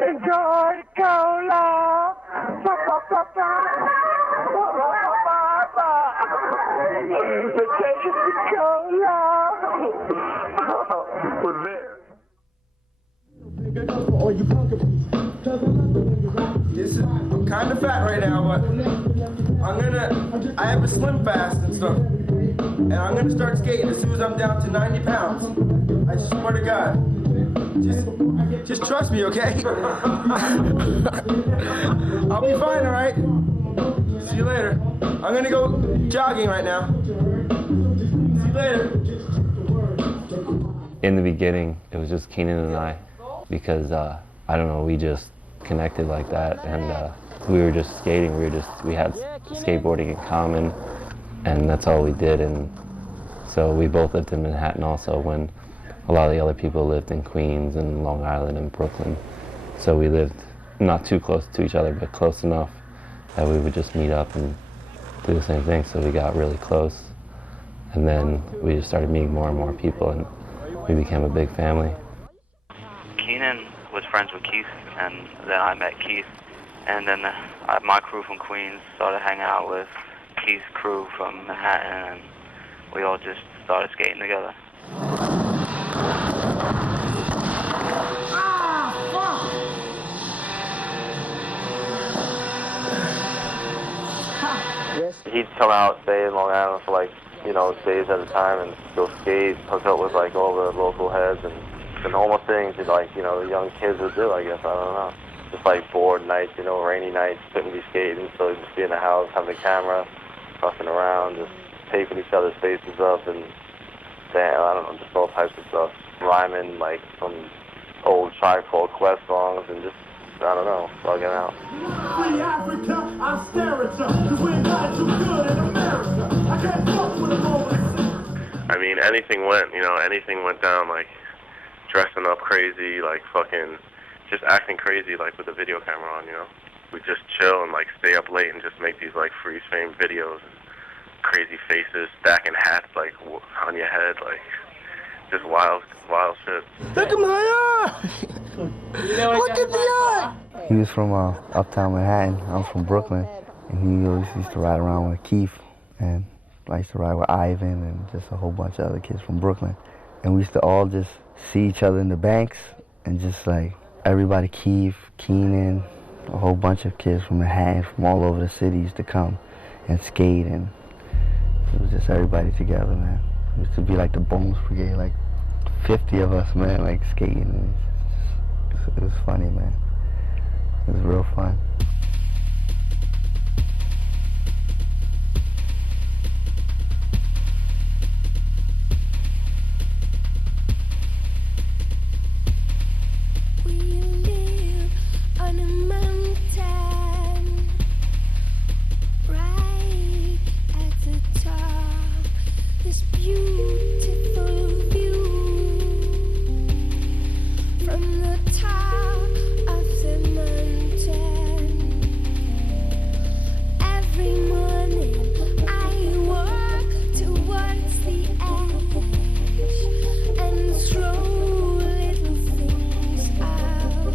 Enjoy cola. We're there. I'm kind of fat right now, but I have a slim fast and stuff. And I'm gonna start skating as soon as I'm down to 90 pounds. I swear to God. Just trust me, okay? I'll be fine, all right? See you later. I'm gonna go jogging right now. See you later. In the beginning, it was just Keenan and I, because I don't know, we just connected like that, and we were just skating. We had skateboarding in common, and that's all we did. And so we both lived in Manhattan also, when a lot of the other people lived in Queens and Long Island and Brooklyn. So we lived not too close to each other, but close enough that we would just meet up and do the same thing. So we got really close, and then we just started meeting more and more people, and we became a big family. Keenan was friends with Keith, and then I met Keith, and then my crew from Queens started hanging out with Keith's crew from Manhattan, and we all just started skating together. He'd come out, stay in Long Island for days at a time and go skate, hook up with all the local heads and the normal things that the young kids would do, I guess, I don't know. Just bored nights, rainy nights, couldn't be skating, so we'd just be in the house, having a camera, fucking around, just taping each other's faces up and I don't know, just all types of stuff. Rhyming some old Tribe Called Quest songs and just, I don't know, bugging out. Free Africa, I'm staring at you. We ain't got it too good in America. I can't fuck with a moment. I mean, anything went down, dressing up crazy, fucking, just acting crazy, with the video camera on, We just chill and, stay up late and just make these, freeze frame videos and crazy faces, stacking hats, on your head, just wild shit. Look at my eye! Look at the eye! He was from uptown Manhattan. I'm from Brooklyn. And he always used to ride around with Keith. And I used to ride with Ivan and just a whole bunch of other kids from Brooklyn. And we used to all just see each other in the banks and just everybody, Keith, Keenan, a whole bunch of kids from Manhattan, from all over the city used to come and skate, and it was just everybody together, man. It used to be like the Bones Brigade, 50 of us, man, skating. And it was funny, man. It was real fun. We live on a mountain, right at the top. This beautiful view from the top of the mountain. Every morning I walk towards the edge and throw little things out,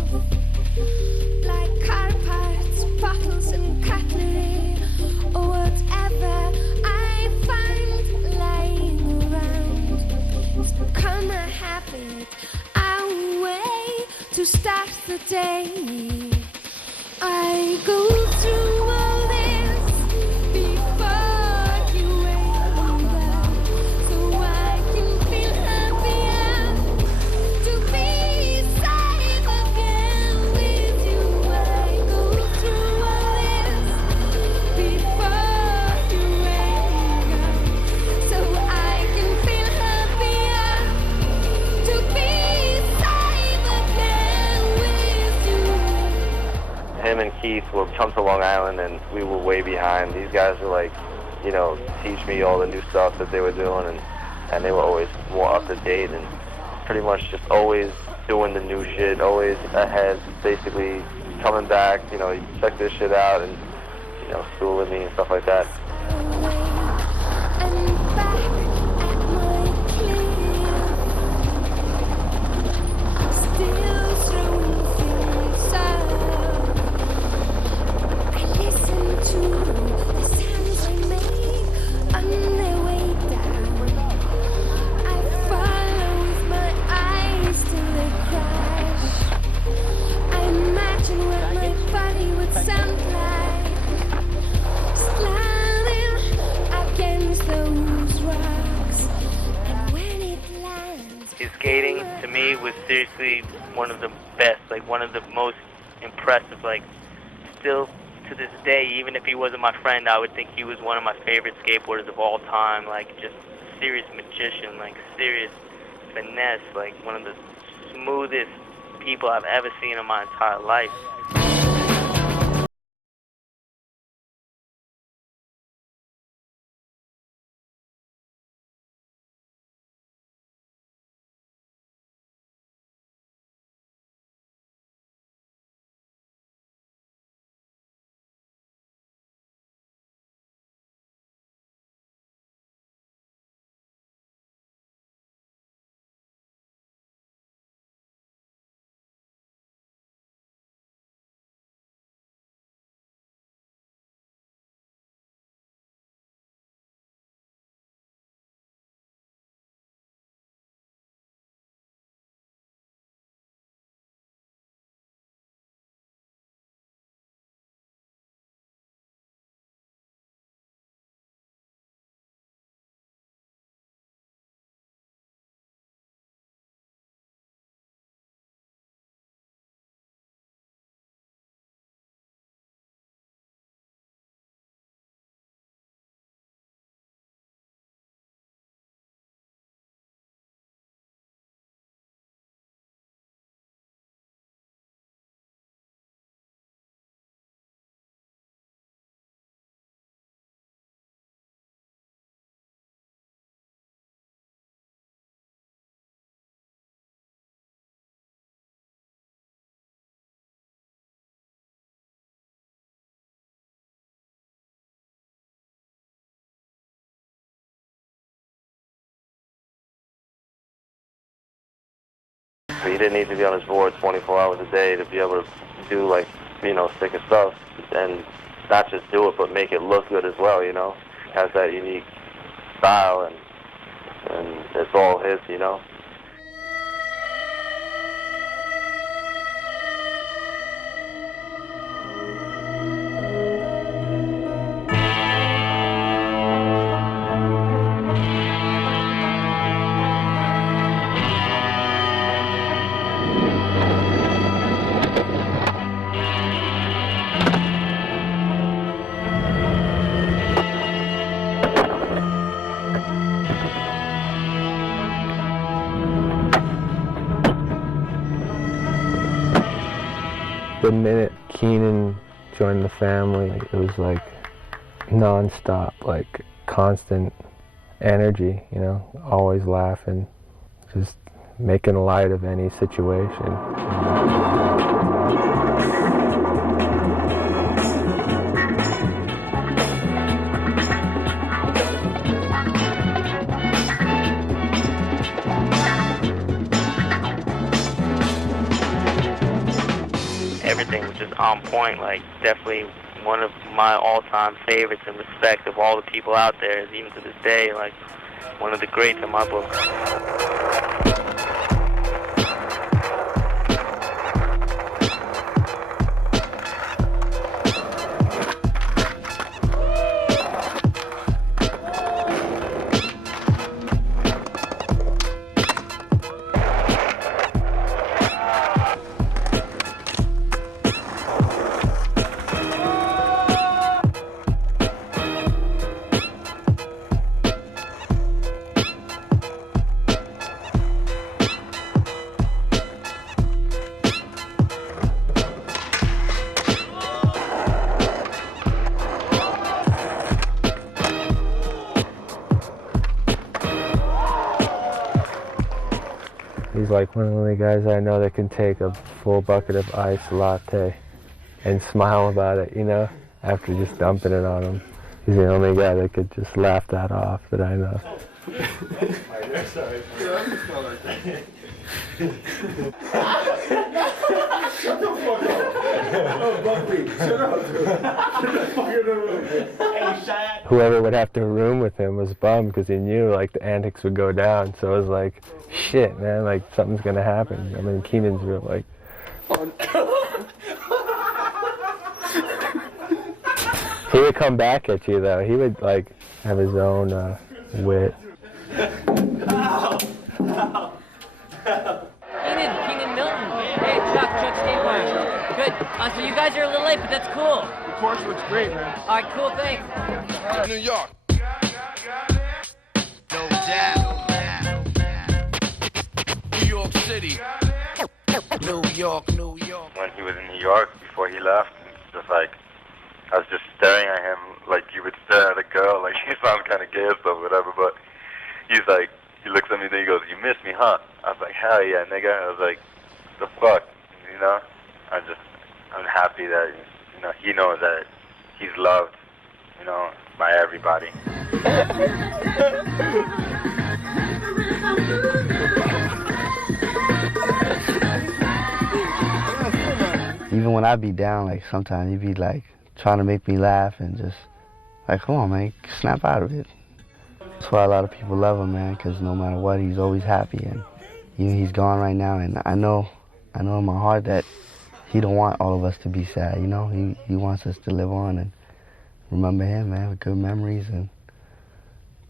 like car parts, bottles and cutlery, or whatever I find lying around. It's become a habit, a way to start the day. I go through all this before you wake up, so I can feel happier to be safe again with you. I go through all this before you wake up, so I can feel happier to be safe again with you. Him and Keith would come to Long Island and we were way behind. These guys were teach me all the new stuff that they were doing, and they were always more up to date and pretty much just always doing the new shit, always ahead, basically coming back, check this shit out and, schooling me and stuff like that. And back at my place. his skating to me was seriously one of the best, like one of the most impressive. Like still to this day, even if he wasn't my friend, I would think he was one of my favorite skateboarders of all time. Like just serious magician, like serious finesse, like one of the smoothest people I've ever seen in my entire life. He didn't need to be on his board 24 hours a day to be able to do, like, you know, sicker stuff, and not just do it, but make it look good as well, you know. He has that unique style, and it's all his, you know. The minute Keenan joined the family, it was like non-stop, like constant energy, you know, always laughing, just making light of any situation. Everything was just on point, like definitely one of my all-time favorites in respect of all the people out there, even to this day, like one of the greats in my book. He's like one of the only guys I know that can take a full bucket of iced latte and smile about it, you know, after just dumping it on him. He's the only guy that could just laugh that off that I know. Shut the fuck up. Oh, Buckley, shut up, dude. Get the fuck out of the room. Hey, shut. Whoever would have to room with him was bummed because he knew like the antics would go down. So it was like, shit, man, like something's gonna happen. I mean, Keenan's real like. He would come back at you though. He would like have his own wit. Ow. Ow. So you guys are a little late, but that's cool. The course looks great, man. All right, cool, thanks. New York. No doubt. New York City. New York, New York. When he was in New York before he left, just like I was just staring at him like you would stare at a girl. Like she sounds kind of gay or stuff, whatever. But he's like, he looks at me, then he goes, "You miss me, huh?" I was like, "Hell yeah, nigga." I was like, "The fuck," you know? I'm happy that he knows that he's loved, by everybody. Even when I be down, like sometimes he be like trying to make me laugh and just like, come on, man, snap out of it. That's why a lot of people love him, man, because no matter what, he's always happy. And even he's gone right now, and I know in my heart that he don't want all of us to be sad, you know? He wants us to live on and remember him, man, with good memories and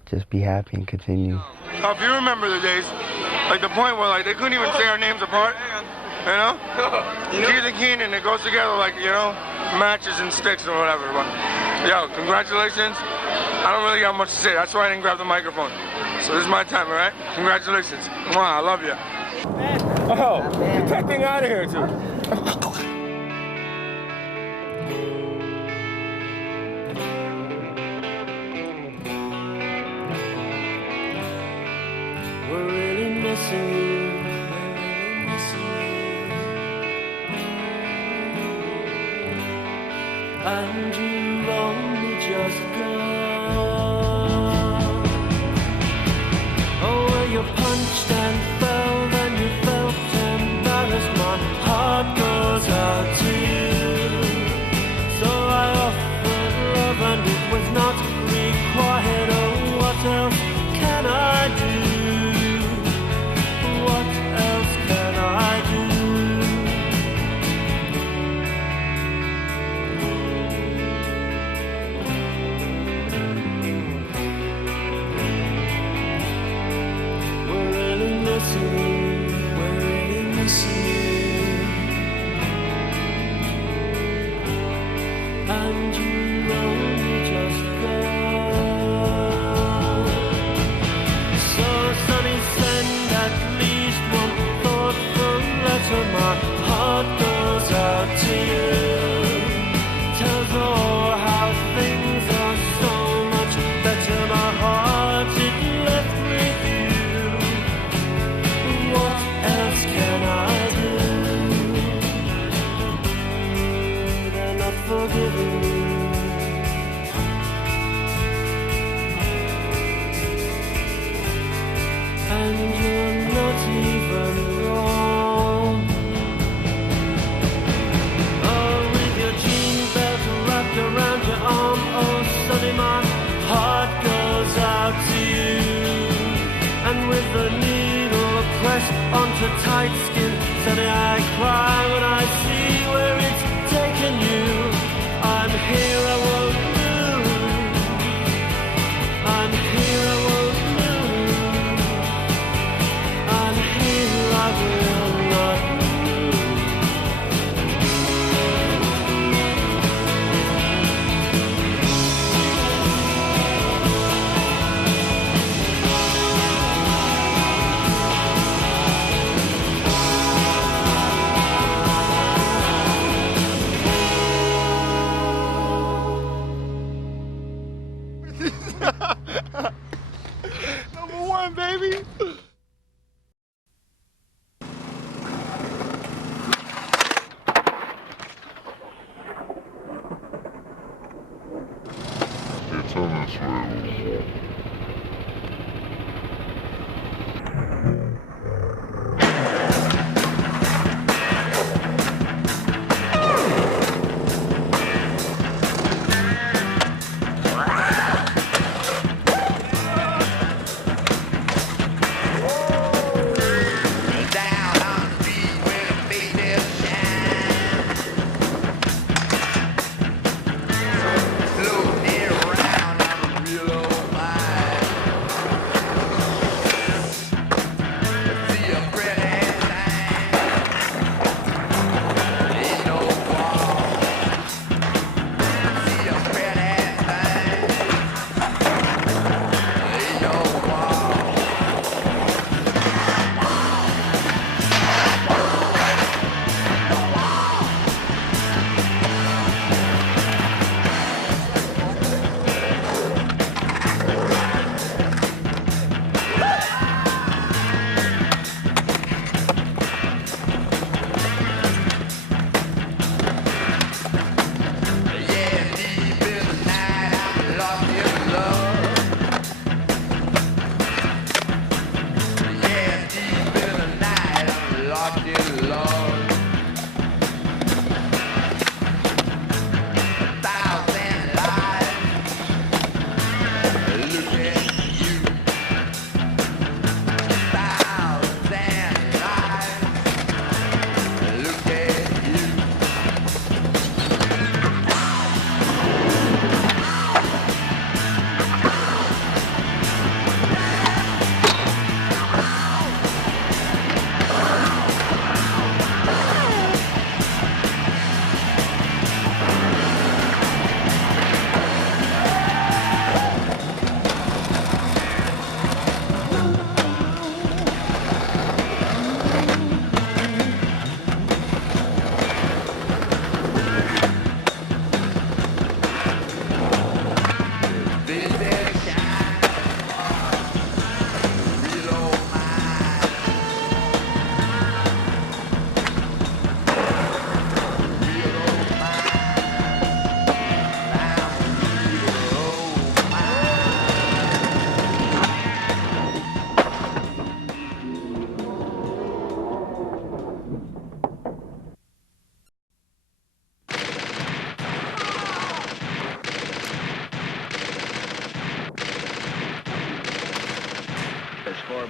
just be happy and continue. If you remember the days, like the point where like they couldn't even say our names apart, you know? Keith and Keenan, it goes together like, matches and sticks or whatever. But, yo, congratulations. I don't really got much to say. That's why I didn't grab the microphone. So this is my time, all right? Congratulations. Mwah, I love you. Oh, get that thing out of here, too. We're really missing you. And you only just gone. Oh, well, you punched and fell, then you felt embarrassed. My heart goes out to you. So I offered love and it was not required. Oh, what else can I do? What else can I do? We're really missing you. We're really missing you. And you only just gone. So Sonny, send at least one thoughtful letter. My heart goes out to you. Tells all how things are so much better. My heart it left with you. What else can I do? They're not forgiving you. And you're not even wrong. Oh, with your jean belt wrapped around your arm, oh, Sonny, my heart goes out to you. And with the needle pressed onto tight skin, Sonny, I cry when I see where it's taken you. I'm here, I won't move. I'm here, I won't move. I'm here, I will not move.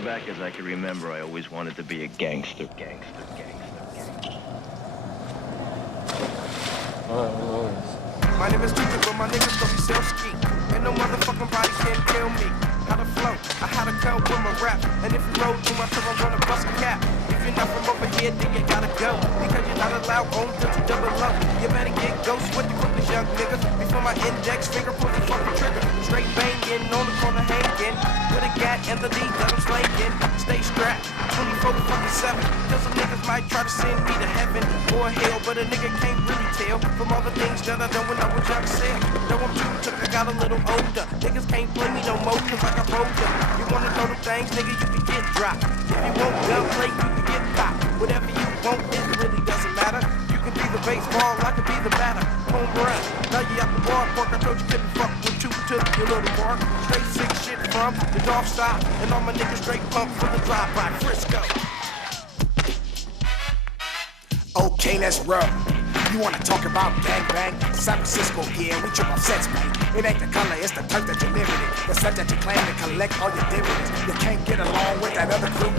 back as I can remember, I always wanted to be a gangster. My name is Stupid, but my niggas don't be self-ski. And no motherfucking body can kill me. How to flow, I had to come with my rap. And if you roll through my truck, I'm gonna bust a cap. If you're not from over here, then you gotta go. Because you're not allowed on to double up. You better get ghost with the quickest young niggas. Before my index finger pull the fucking trigger. Straight banging, on the corner hanging. With a gat and the lead that I'm slaying. Stay strapped, 24/7. Cause some niggas might try to send me to heaven or hell. But a nigga can't really tell from all the things that I done when I was young self. Though I'm too took, I got a little older. Niggas can't play me no more cause I got older. You wanna know them things, nigga, you can get dropped. If you want gunplay, you can get popped. Whatever you want, it really doesn't matter. You can be the baseball, I can be the batter. Home run, now you out the ballpark. I told you couldn't fuck with you to your little park. Straight sick shit from the North Side. And all my niggas straight pump from the drive-by Frisco. Okay, let's roll. You wanna talk about gangbang? San Francisco, yeah, we trip off sets, man. It ain't the color, it's the type that you live in it. The set that you claim to collect all your dividends. You can't get along with that other crew.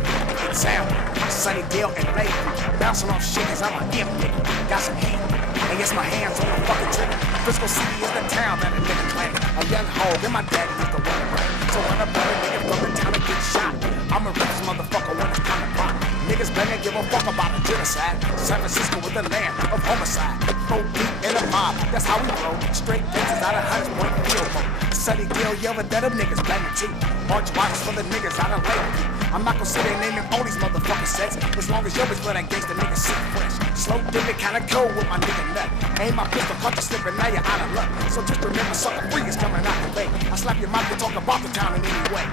Example, Sunny Dale and Lake. Bouncing off shit cause I'm a imp nigga. Got some heat, and yes, my hands on the fucking trigger. Frisco City is the town that a nigga claimed. A young hog and my daddy used to run around. So when a brother nigga from the town to get shot, I'm a rich motherfucker when it's time to pop. Niggas better give a fuck about a genocide. San Francisco with the land of homicide. 4 deep in the mob, that's how we roll. Straight faces out of Hunts Point, Gilmore. Sunny Dale yelling that them niggas banging too. March watches for the niggas out of Lakeview. I'm not gonna sit there naming all these motherfucking sets. As long as your bitch let that gangsta nigga sit fresh. Slow dipping kinda cold with my nigga nut. Aim my pistol, caught you slipping, now you're out of luck. So just remember, sucker free is coming out the way. I slap your mouth to talk about the town in any way.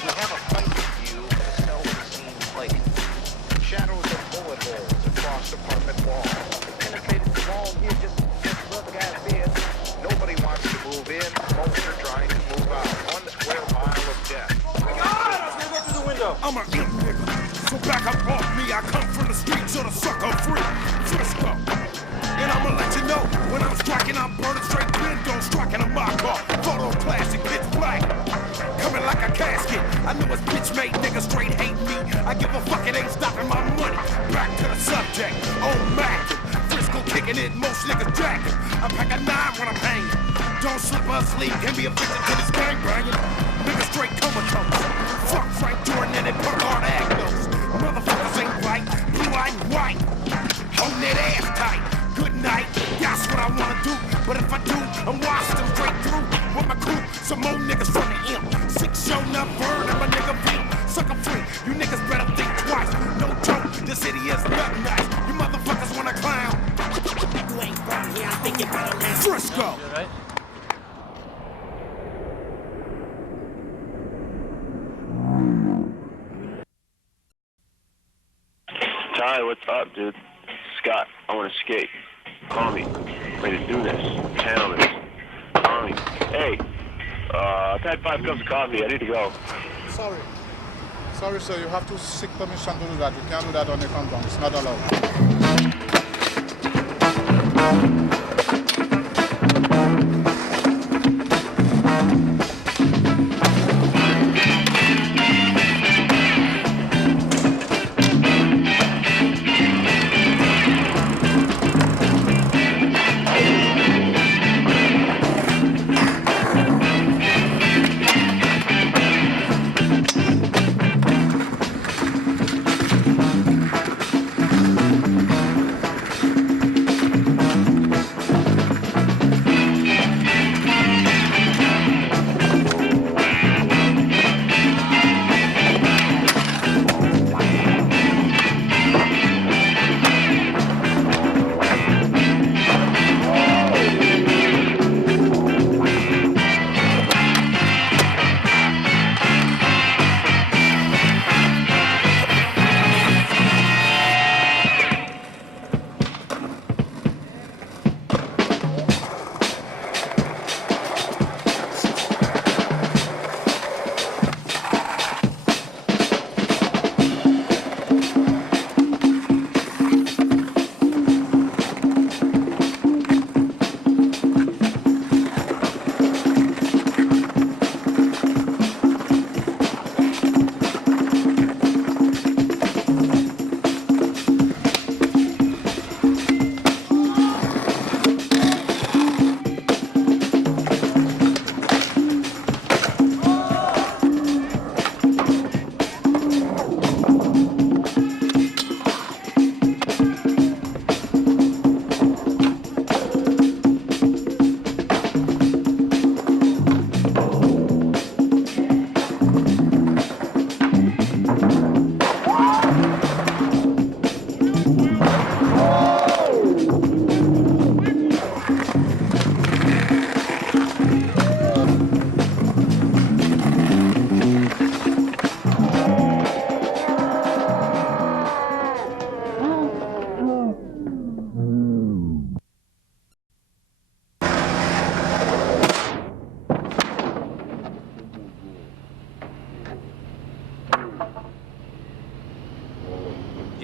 We have a fight view of a self-esteem place. Shadows of bullet holes across apartment walls. Penetrated the wall here, just look at this. Nobody wants to move in. Most are trying to move out. One square mile of death. I'm a imp nigga, so back up off me. I come from the streets of the sucker free Frisco. And I'ma let you know, when I'm striking, I'm burning straight windows, striking a mock off. Photo classic, pitch black, coming like a casket. I know it's bitch made, niggas straight hate me. I give a fuck, it ain't stopping my money. Back to the subject, old Mac. Frisco kicking it, most niggas jacking. I pack a 9 when I'm hanging. Don't slip or sleep, can be a victim to this gang banging. Niggas straight comatose. Fuck Frank Jordan and they put hard agnos. Motherfuckers ain't right, blue-eyed and white. Hold that ass tight. Good night, that's what I wanna do. But if I do, I'm washed them straight through. With my crew, some more niggas from the imp. 6 showing up, burn and my nigga feel. Sucker free, you niggas better think twice. No joke, this city is nothing nice. You motherfuckers wanna clown. You ain't from here, I think you better leave Frisco. Ty, what's up, dude? Scott, I want to skate. Call me. Ready to do this. Handle this. Call me. Hey, I've had 5 cups of coffee. I need to go. Sorry. Sorry, sir. You have to seek permission to do that. You can't do that on the compound. It's not allowed.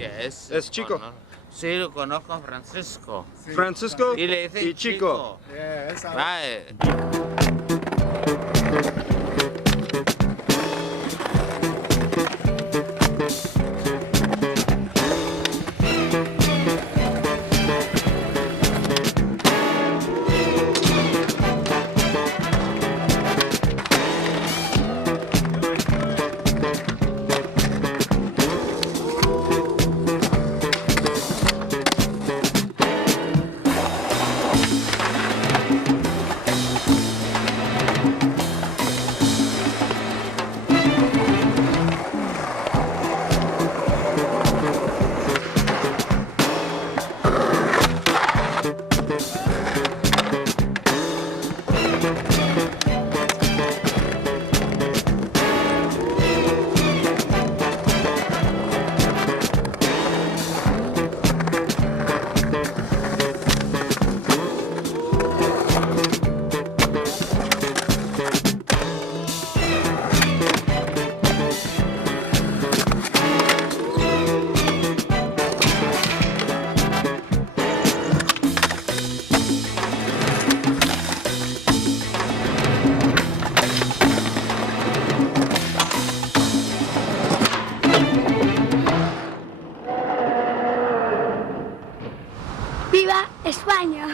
Yes. Es Chico. Sí, lo conozco a Francisco. Francisco Y le dice y Chico. Right. ¡Viva España!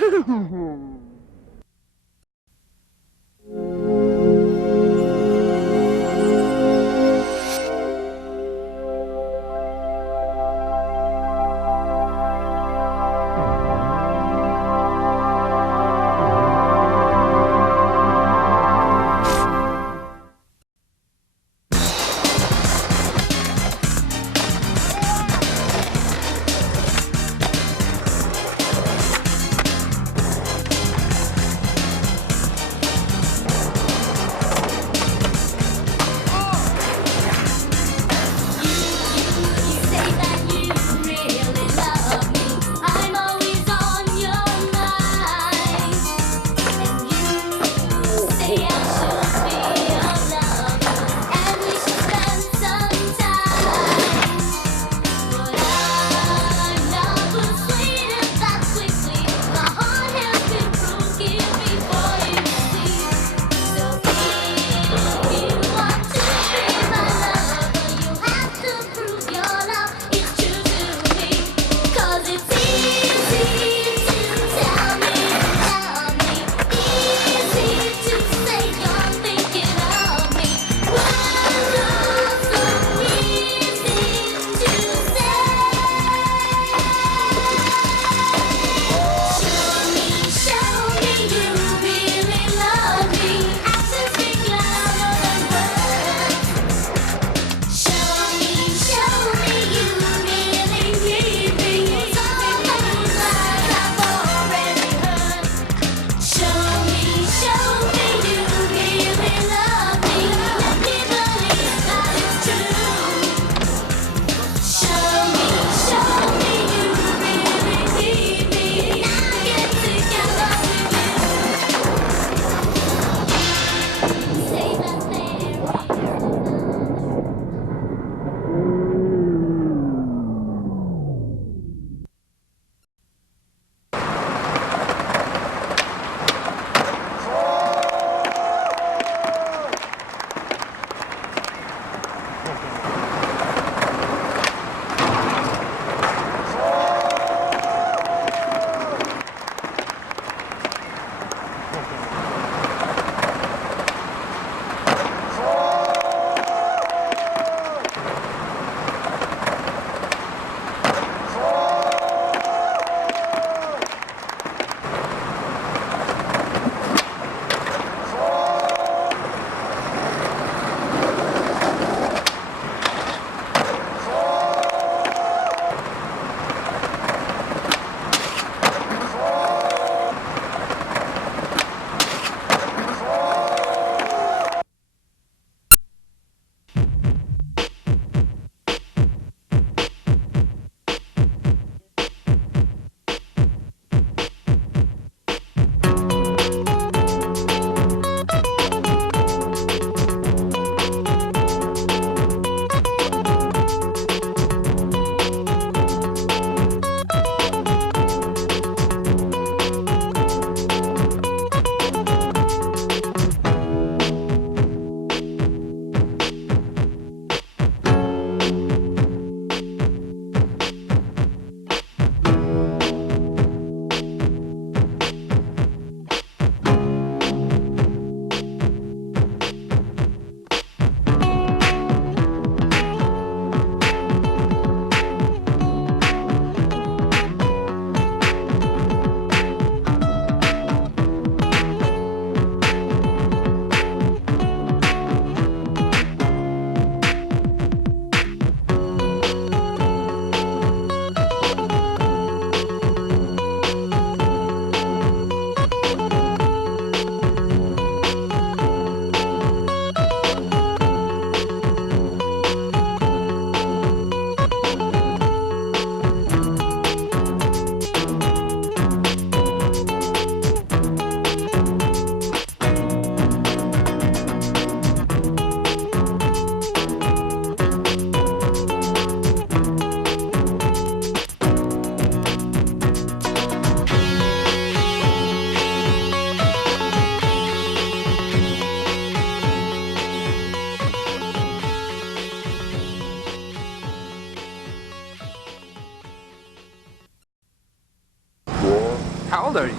How old are you?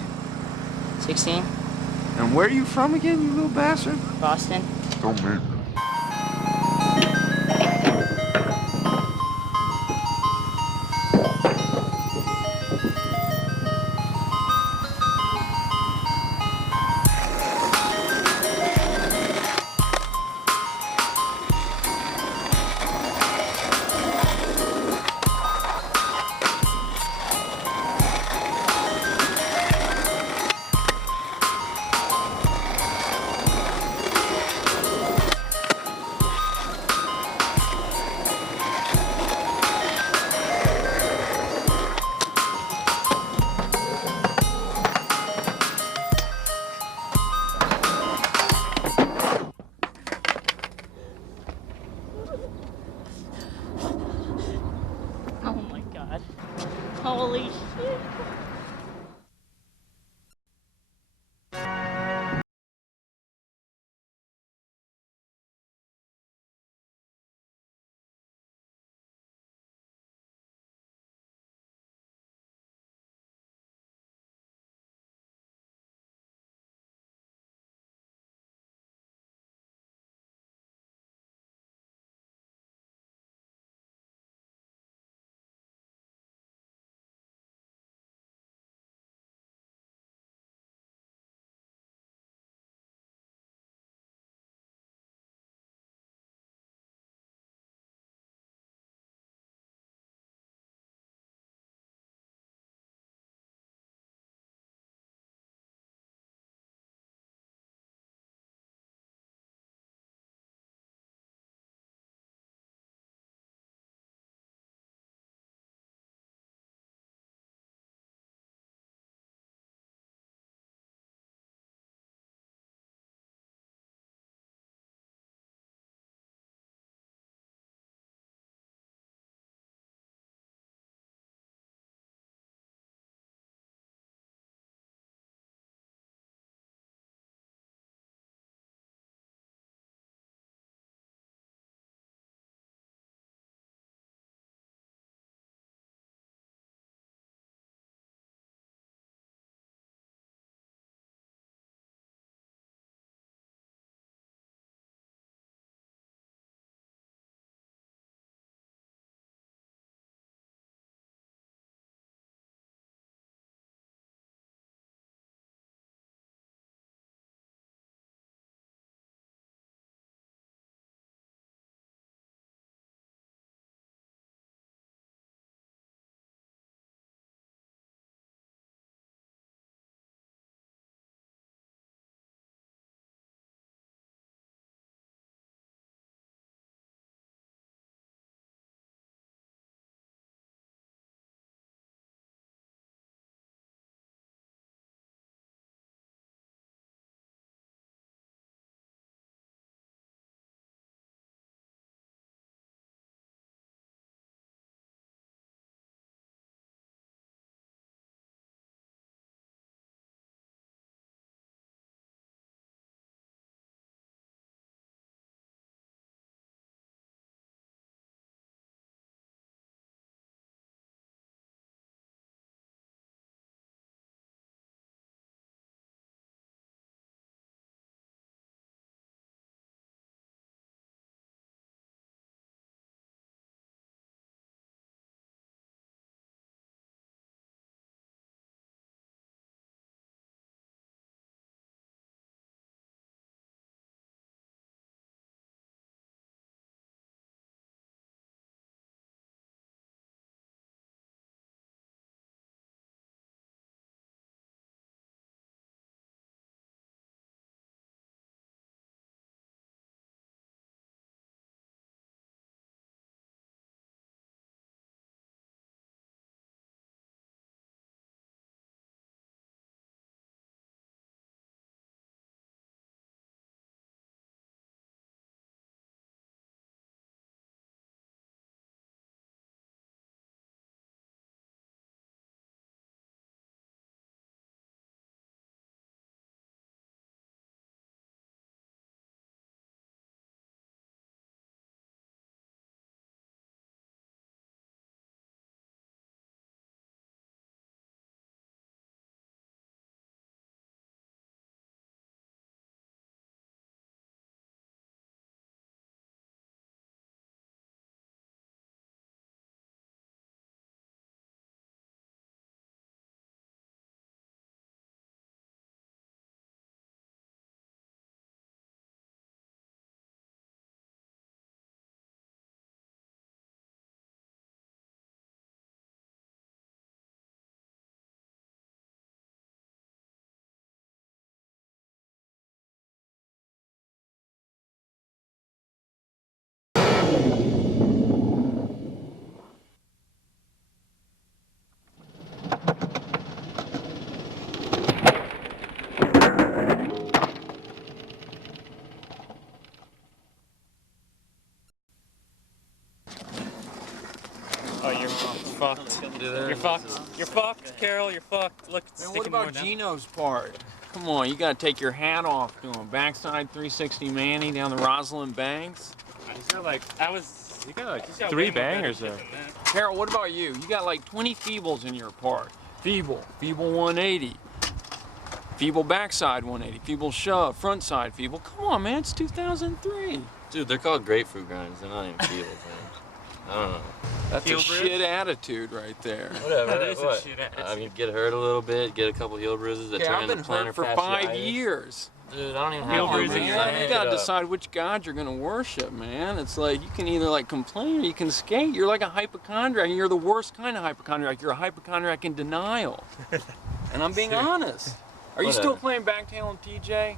16, And where are you from again, you little bastard? Boston. Don't make Oh my god. Holy shit. Oh, you're fucked. You're fucked. You're fucked, Carol. You're fucked. Look, it's Man, what sticking more about down. Gino's part? Come on, you gotta take your hat off to him. Backside 360 Manny down the Rosalind Banks. He's got like, you got like He's got 3 way more better bangers shit there. than that. Carol, what about you? You got like 20 feebles in your part. Feeble 180. Feeble backside 180. Feeble shove, front side feeble. Come on, man, it's 2003. Dude, they're called grapefruit grinds. They're not even feebles, man. I don't know. That's Heel a bridge? shit attitude right there. Whatever. That is a what? shit attitude. I mean, get hurt a little bit, get a couple heel bruises that Yeah, turn I've into been plantar hurt for 5 fasciitis. years. Dude, I don't even Heel have heel bruises, bruises. man. I You make gotta it up. decide which god you're gonna worship, man. It's like you can either like complain or you can skate. You're like a hypochondriac, and you're the worst kind of hypochondriac. You're a hypochondriac in denial. And I'm being honest. Are you still Whatever. playing backtail and TJ?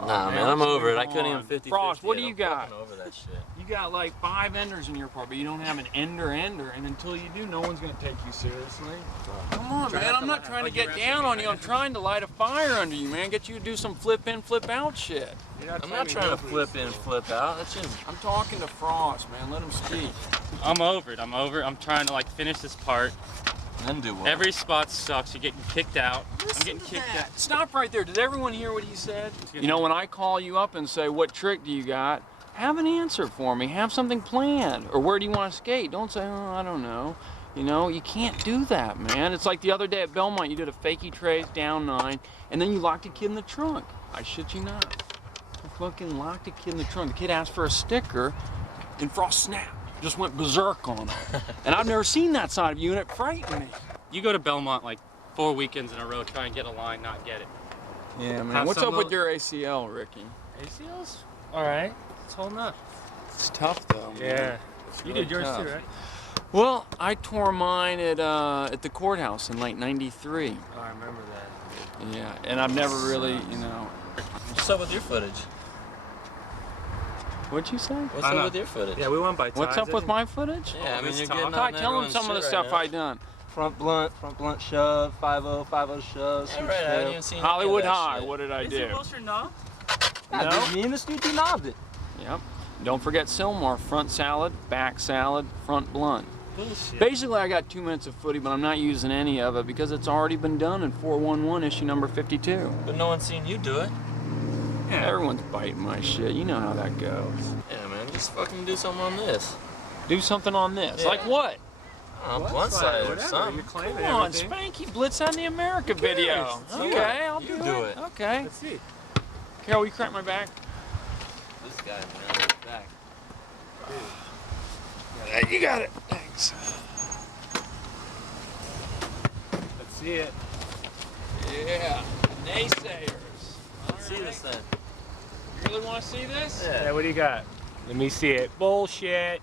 Nah, man, I'm over it. I couldn't even 50-50. Frost, what do it. you I'm got? fucking over that shit. You got like 5 enders in your part, but you don't have an ender, and until you do, no one's gonna take you seriously. Come on, man, I'm not trying to get down on you. I'm trying to light a fire under you, man. Get you to do some flip in, flip out shit. I'm not trying to flip in and flip out. That's just... I'm talking to Frost, man. Let him speak. I'm over it. I'm trying to like finish this part. Then do what? Every spot sucks. You're getting kicked out. I'm getting kicked out. Stop right there. Did everyone hear what he said? You know, when I call you up and say, what trick do you got? Have an answer for me. Have something planned. Or where do you want to skate? Don't say, oh, I don't know. You know, you can't do that, man. It's like the other day at Belmont, you did a fakie trace, down 9, and then you locked a kid in the trunk. I shit you not. I fucking locked a kid in the trunk. The kid asked for a sticker, and Frost snapped. Just went berserk on him. And I've never seen that side of you, and it frightened me. You go to Belmont like 4 weekends in a row, try and get a line, not get it. Yeah, man. Have What's some up with your ACL, Ricky? ACLs? All right. It's holding up. It's tough, though, man. Yeah. It's You really did yours tough. too, right? Well, I tore mine at the courthouse in like '93. Oh, I remember that. Yeah, and I've never really, you know. What's up with your footage? What'd you say? What's up with your footage? Yeah, we went by What's up with my footage? Yeah, I mean, you're Talk. getting out in Tell them everyone's some of the shit stuff right I done. Front blunt shove, 5-0, 5-0 shove. Yeah, right, I haven't even seen any of Hollywood that High, shit. what did I do? No. Me and the student knobbed it. Yep. Don't forget Silmar, front salad, back salad, front blunt. Bullshit. Basically, I got 2 minutes of footy, but I'm not using any of it because it's already been done in 411 issue number 52. But no one's seen you do it. Yeah, everyone's biting my shit. You know how that goes. Yeah, man, just fucking do something on this. Do something on this. Yeah. Like what? Blunt side or something. Come on, Spanky Blitz on the America video. Okay, I'll do it. Okay. Let's see. Carol, will you crack my back? This guy, man, his back. You got it. Thanks. Let's see it. Yeah. Naysayers. Let's see this then. You really want to see this? Yeah, what do you got? Let me see it. Bullshit.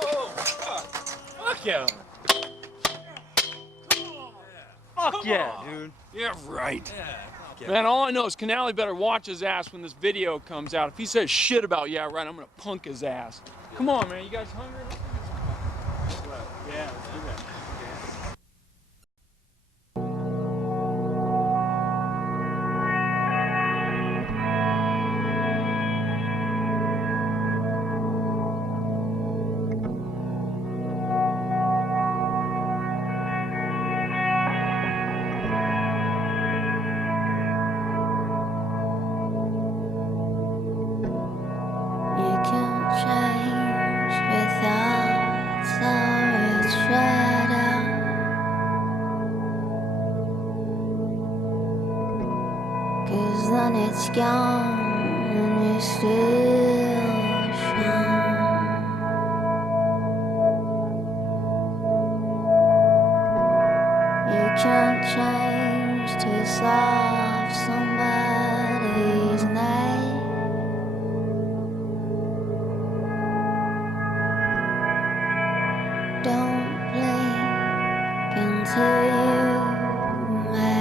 Oh, fuck yeah. Fuck yeah, dude. Yeah, right. Man, all I know is Canale better watch his ass when this video comes out. If he says shit about yeah, right, I'm gonna punk his ass. Come on, man. You guys hungry? Yeah, let's do that. You can't change without sorrow shadow. Cause then it's gone and you still shine. You can't change to solve somebody's name. Don't blink until you may.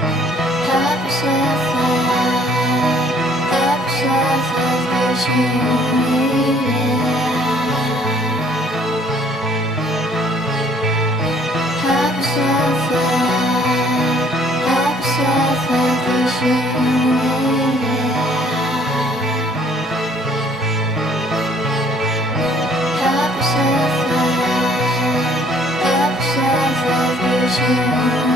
Help yourself out, cause you need it. Help yourself out, cause you need it. Help yourself out, cause you need it.